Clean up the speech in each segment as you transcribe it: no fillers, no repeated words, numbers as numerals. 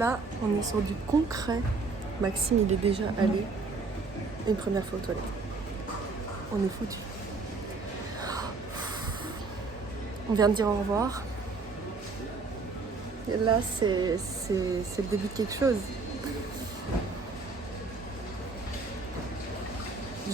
Là, on est sur du concret. Maxime, il est déjà allé une première fois aux toilettes. On est foutu. On vient de dire au revoir. Et là, c'est le début de quelque chose. Je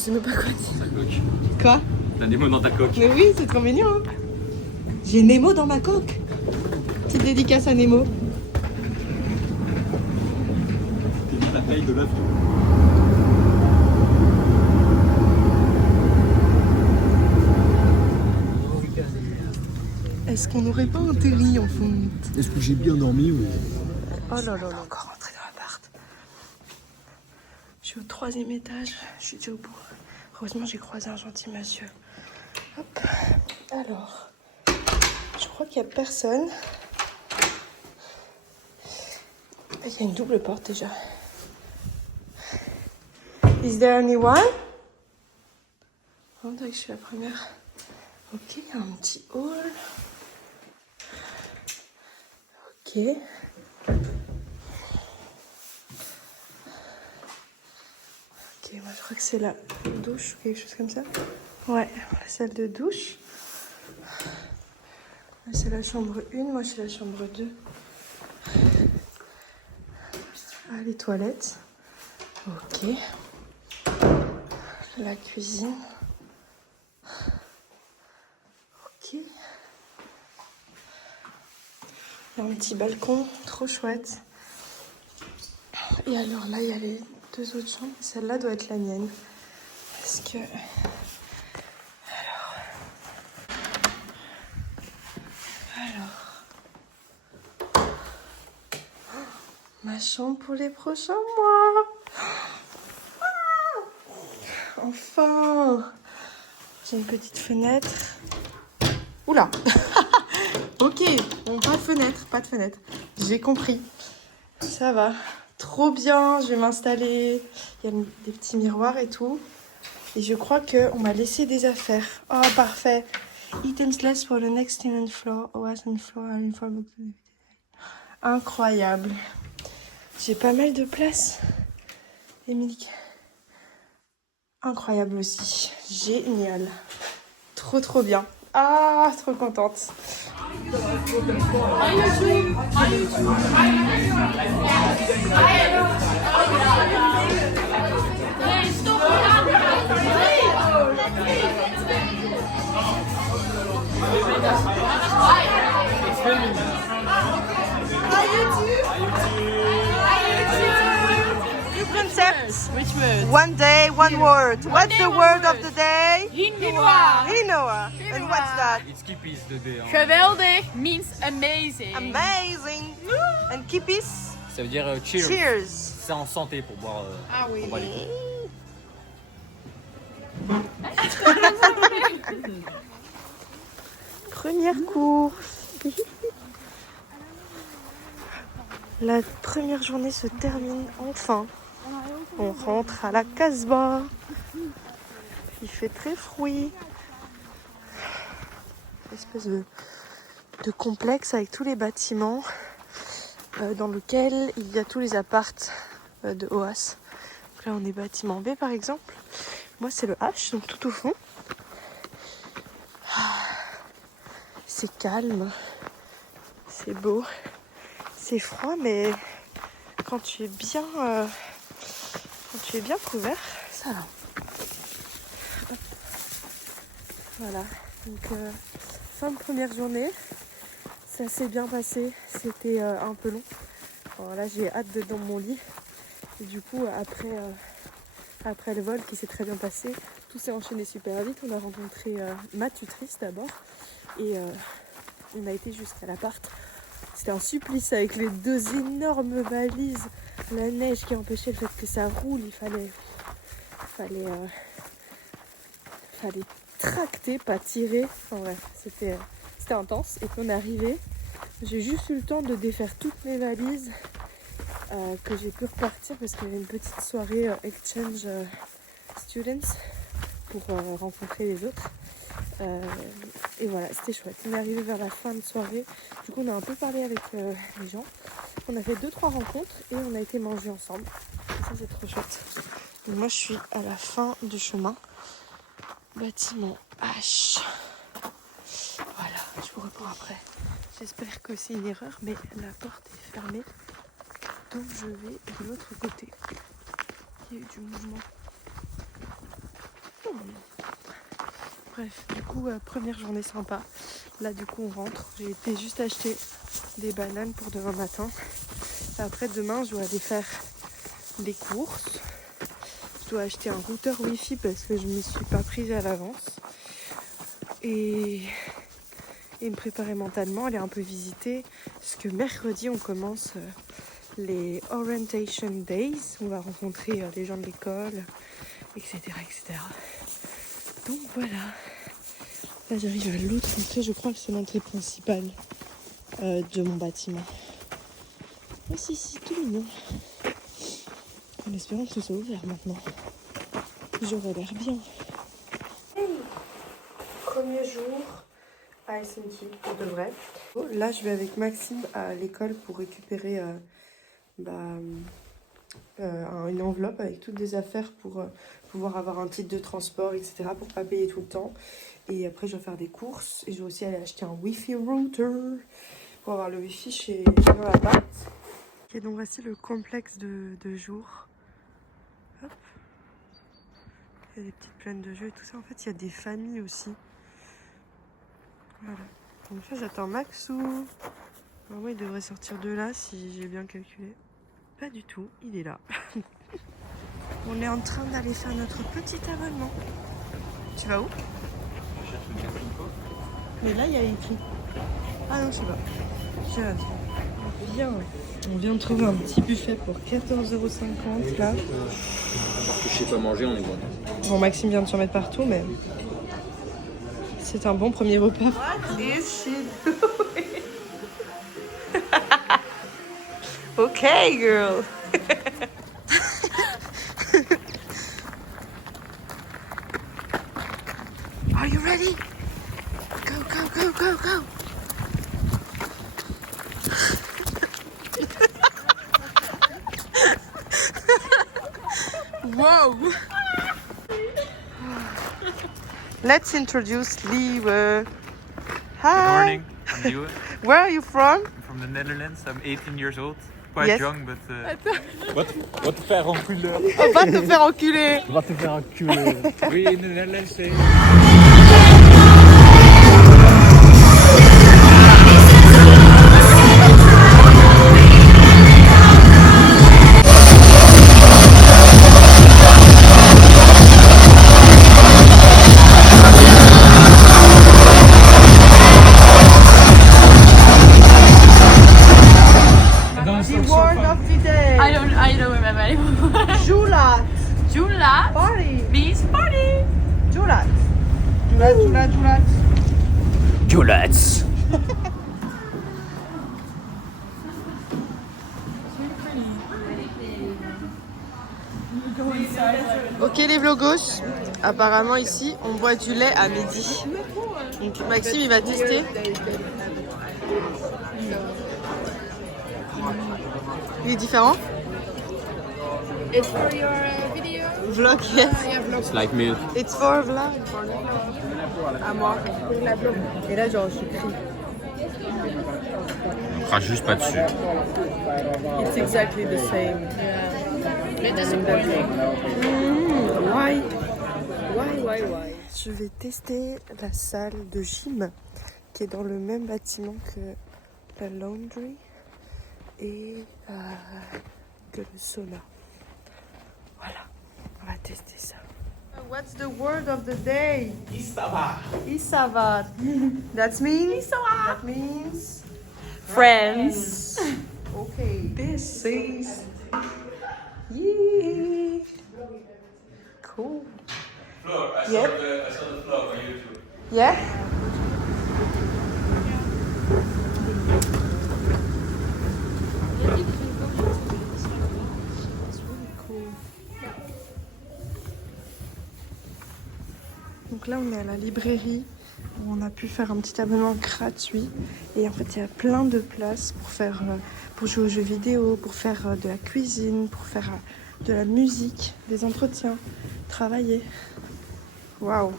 sais même pas quoi dire. Ta coque. Quoi? T'as Nemo dans ta coque. Mais oui, c'est trop mignon. Hein, j'ai Nemo dans ma coque. Petite dédicace à Nemo. T'es dit la taille de l'œuf. Est-ce qu'on n'aurait pas atterri en fonte? Est-ce que j'ai bien dormi ou... Oh là là là, encore rentré dans l'appart. Je suis au 3e étage, je suis déjà au bout. Heureusement, j'ai croisé un gentil monsieur. Hop, alors, je crois qu'il n'y a personne. Il y a une double porte déjà. Is there anyone? On dirait que je suis la première. Ok, il y a un petit hall. Ok. Ok, moi je crois que c'est la douche ou quelque chose comme ça. Ouais, la salle de douche. Là, c'est la chambre 1, moi c'est la chambre 2. Ah, les toilettes. Ok. La cuisine. Ok. Il y a un petit balcon, trop chouette. Et alors là, il y a les 2 autres chambres. Celle-là doit être la mienne. Parce que... Alors... Ma chambre pour les prochains mois. Enfin. J'ai une petite fenêtre. Oula. Ok, bon, pas de fenêtre, pas de fenêtre. J'ai compris. Ça va. Trop bien, je vais m'installer. Il y a des petits miroirs et tout. Et je crois qu'on m'a laissé des affaires. Oh, parfait. Items less for the next tenant floor. OAS and floor are in for book. Incroyable. J'ai pas mal de place. Émilie. Incroyable aussi. Génial. Trop, trop bien. Ah, trop contente. Concepts. Which word? One day, one word. What's the word of the day? Quinoa. Quinoa. And what's that? It's Kipis de D. Hein. Geweldig means amazing. Amazing. And kipis? Ça veut dire cheers. Cheers. C'est en santé pour boire, Ah oui. pour boire les coups. Première course. La première journée se termine enfin. On rentre à la Casbah. Il fait très froid. Espèce de complexe avec tous les bâtiments dans lequel il y a tous les apparts de OAS. Donc là on est bâtiment B par exemple. Moi c'est le H, donc tout au fond. C'est calme, c'est beau, c'est froid, mais quand tu es bien couvert, ça va. Voilà, donc fin de première journée, ça s'est bien passé, c'était un peu long. Alors là j'ai hâte d'être dans mon lit. Et du coup après le vol qui s'est très bien passé, tout s'est enchaîné super vite. On a rencontré ma tutrice d'abord et on a été jusqu'à l'appart. C'était un supplice avec les 2 énormes valises, la neige qui empêchait le fait que ça roule. Il fallait tracter, pas tirer. Enfin bref, c'était intense. Et puis on est arrivé, j'ai juste eu le temps de défaire toutes mes valises, que j'ai pu repartir parce qu'il y avait une petite soirée exchange students pour rencontrer les autres. Et voilà, c'était chouette. On est arrivé vers la fin de soirée. Du coup, on a un peu parlé avec les gens. On a fait 2-3 rencontres et on a été manger ensemble. Ça c'est trop chouette. Et moi je suis à la fin du chemin. Bâtiment H. Voilà, je vous reprends après. J'espère que c'est une erreur, mais la porte est fermée. Donc je vais de l'autre côté. Il y a eu du mouvement. Bref, du coup, première journée sympa. Là, du coup, on rentre. J'ai été juste acheter des bananes pour demain matin. Après, demain, je dois aller faire des courses. Je dois acheter un routeur Wi-Fi parce que je ne m'y suis pas prise à l'avance. Et me préparer mentalement, aller un peu visiter. Parce que mercredi, on commence les Orientation Days. On va rencontrer les gens de l'école, etc., etc. Donc voilà. Là, j'arrive à l'autre entrée. Je crois que c'est l'entrée principale de mon bâtiment. Oh, si, tout mignon. En espérant que ce soit ouvert maintenant. J'aurais l'air bien. Hey, premier jour à SMT, pour de vrai. Là, je vais avec Maxime à l'école pour récupérer une enveloppe avec toutes des affaires pour pouvoir avoir un titre de transport, etc. pour pas payer tout le temps. Et après, je vais faire des courses. Et je vais aussi aller acheter un Wi-Fi router pour avoir le Wi-Fi chez l'appart. Ok, donc voici le complexe de jour. Hop. Il y a des petites plaines de jeux et tout ça. En fait, il y a des familles aussi. Voilà. Donc là, j'attends Maxou. Normalement, il devrait sortir de là si j'ai bien calculé. Pas du tout, il est là. On est en train d'aller faire notre petit abonnement. Tu vas où? Je cherche une carte info. Mais là, il y a écrit. Ah non, je sais pas. J'ai rien dit. Bien. On vient de trouver un petit buffet pour 14,50 € là. Je sais pas manger, on est bon. Bon, Maxime vient de s'en mettre partout, mais c'est un bon premier repas. What is she doing? Okay, girl. Are you ready? Go, go, go, go, go. Whoa. Let's introduce Liewe. Hi. Good morning, I'm Liewe. Where are you from? I'm from the Netherlands. I'm 18 years old. Quite Yes. young, but Wat te faire enculer. On va te faire enculer. Wat te faire enculer. we in the Netherlands say I don't remember anymore. Julat. Jula Party. means party. Julat. Julat. Julats. Ok les vlogos, apparemment ici on boit du lait à midi. Donc Maxime il va tester. Il est différent. It's for your video. Vlog, yes. It's like milk. It's for vlog. À moi. Et là genre je crie. On crache juste pas dessus. It's exactly the same. Why? Je vais tester la salle de gym qui est dans le même bâtiment que la laundry et que le sauna. Voilà, on va tester ça. What's the word of the day? Isavat. That means? That means? Friends. Okay. This is... Yeah. Cool. Yep. I saw the vlog on YouTube. Yeah? Donc là on est à la librairie On a pu faire un petit abonnement gratuit et en fait il y a plein de places pour faire, pour jouer aux jeux vidéo, pour faire de la cuisine, pour faire de la musique, des entretiens, travailler. Waouh!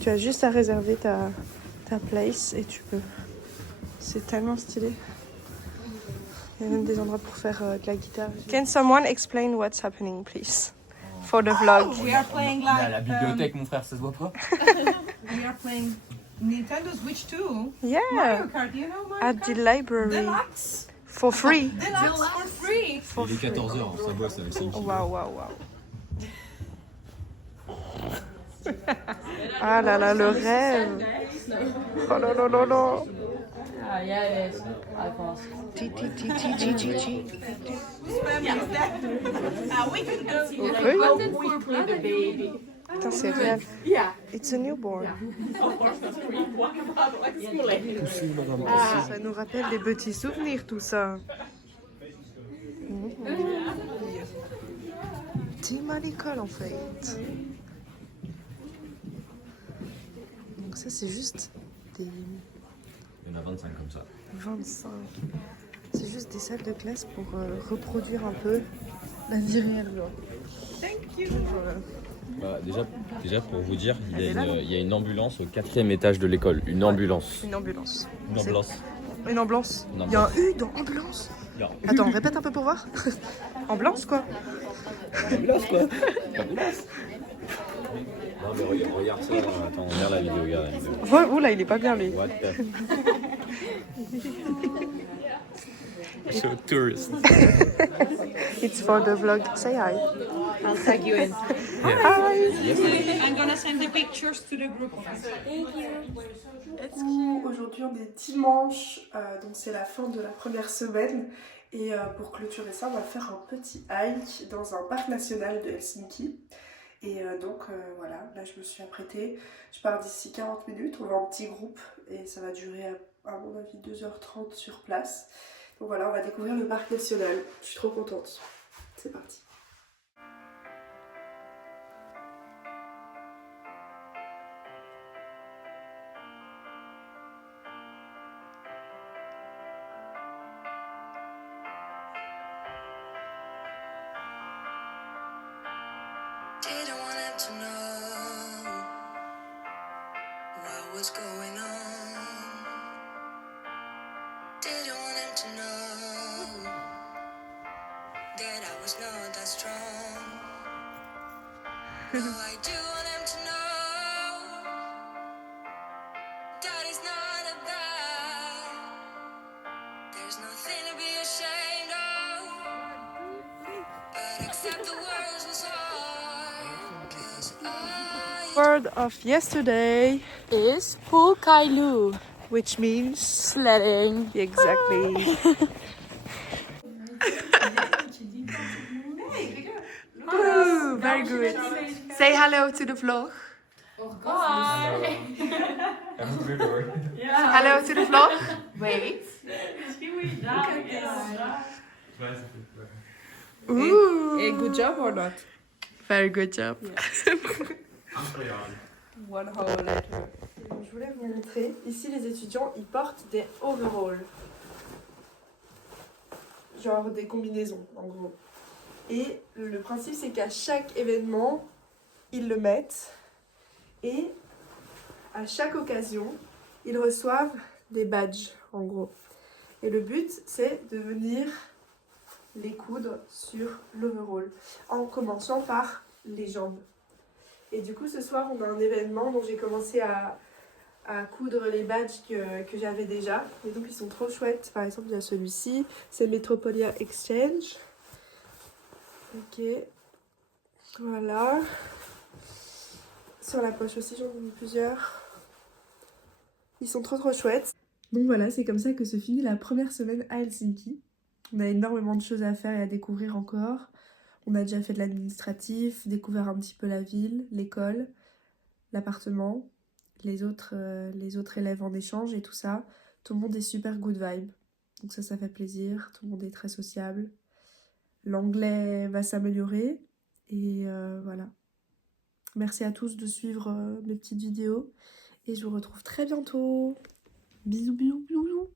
Tu as juste à réserver ta place et tu peux. C'est tellement stylé. Il y a même des endroits pour faire de la guitare. Can someone explain what's happening, please? For the vlog. We are playing like La bibliothèque, mon frère, ça se voit pas. we are playing Nintendo Switch 2. Yeah, Mario Kart, you know Mario at Kart? the library. Deluxe. For free. Deluxe for free. Il est 14h, ça bosse avec Helsinki. Waouh, waouh, waouh. Ah là là, le rêve. Oh non, non, non, non. Ah, yeah, it is. I pass. Ti, ti, ti, ti, ti, ti, ti. Whose family is that? We can go. Oui. Putain, c'est réel. It's a newborn. Ça nous rappelle des petits souvenirs, tout ça. Team à l'école, en fait. Donc ça, c'est juste des... Il y en a 25 comme ça. 25. C'est juste des salles de classe pour reproduire un peu la vie réelle. Genre. Thank you. Voilà. Bah, déjà pour vous dire, il y a une ambulance au 4e étage de l'école. Une ambulance. Une ambulance. Une ambulance. Une ambulance. Une Il y a un U dans ambulance. Attends, répète un peu pour voir. Ambulance, quoi. Ambulance quoi. Ambulance. Non mais regarde ça, attends, regarde la vidéo, regarde la vidéo. Oula, il est pas bien, lui. What the... So tourist. It's for the vlog. Say hi. I'll tag you in. Hi. I'm gonna send the pictures to the group. Aujourd'hui on est dimanche, donc c'est la fin de la première semaine et pour clôturer ça on va faire un petit hike dans un parc national de Helsinki et donc voilà, là je me suis apprêtée, je pars d'ici 40 minutes, on va en petit groupe et ça va durer à mon avis 2h30 sur place. Donc voilà, on va découvrir le parc national, je suis trop contente, c'est parti. Didn't want him to know what was going on. Didn't want him to know that I was not that strong. No, I do want him to know that he's not a bad. There's nothing to be ashamed of, but accept the words was hard. 'Cause I Word of yesterday, Is Pukailu. which means Sledding. exactly. Ooh, very good. Say hello to the vlog. Hello to the vlog. Wait. Ooh. A good job or not? Very good job. One whole letter. Je voulais vous montrer. Ici, les étudiants, ils portent des overalls. Genre des combinaisons, en gros. Et le principe, c'est qu'à chaque événement, ils le mettent. Et à chaque occasion, ils reçoivent des badges, en gros. Et le but, c'est de venir les coudre sur l'overall, en commençant par les jambes. Et du coup, ce soir, on a un événement dont j'ai commencé à coudre les badges que j'avais déjà. Et donc, ils sont trop chouettes. Par exemple, il y a celui-ci, c'est Metropolia Exchange. Ok, voilà. Sur la poche aussi, j'en ai mis plusieurs. Ils sont trop chouettes. Donc voilà, c'est comme ça que se finit la première semaine à Helsinki. On a énormément de choses à faire et à découvrir encore. On a déjà fait de l'administratif, découvert un petit peu la ville, l'école, l'appartement, les autres élèves en échange et tout ça. Tout le monde est super good vibe. Donc ça fait plaisir. Tout le monde est très sociable. L'anglais va s'améliorer. Et voilà. Merci à tous de suivre mes petites vidéos et je vous retrouve très bientôt. Bisous bisous bisous.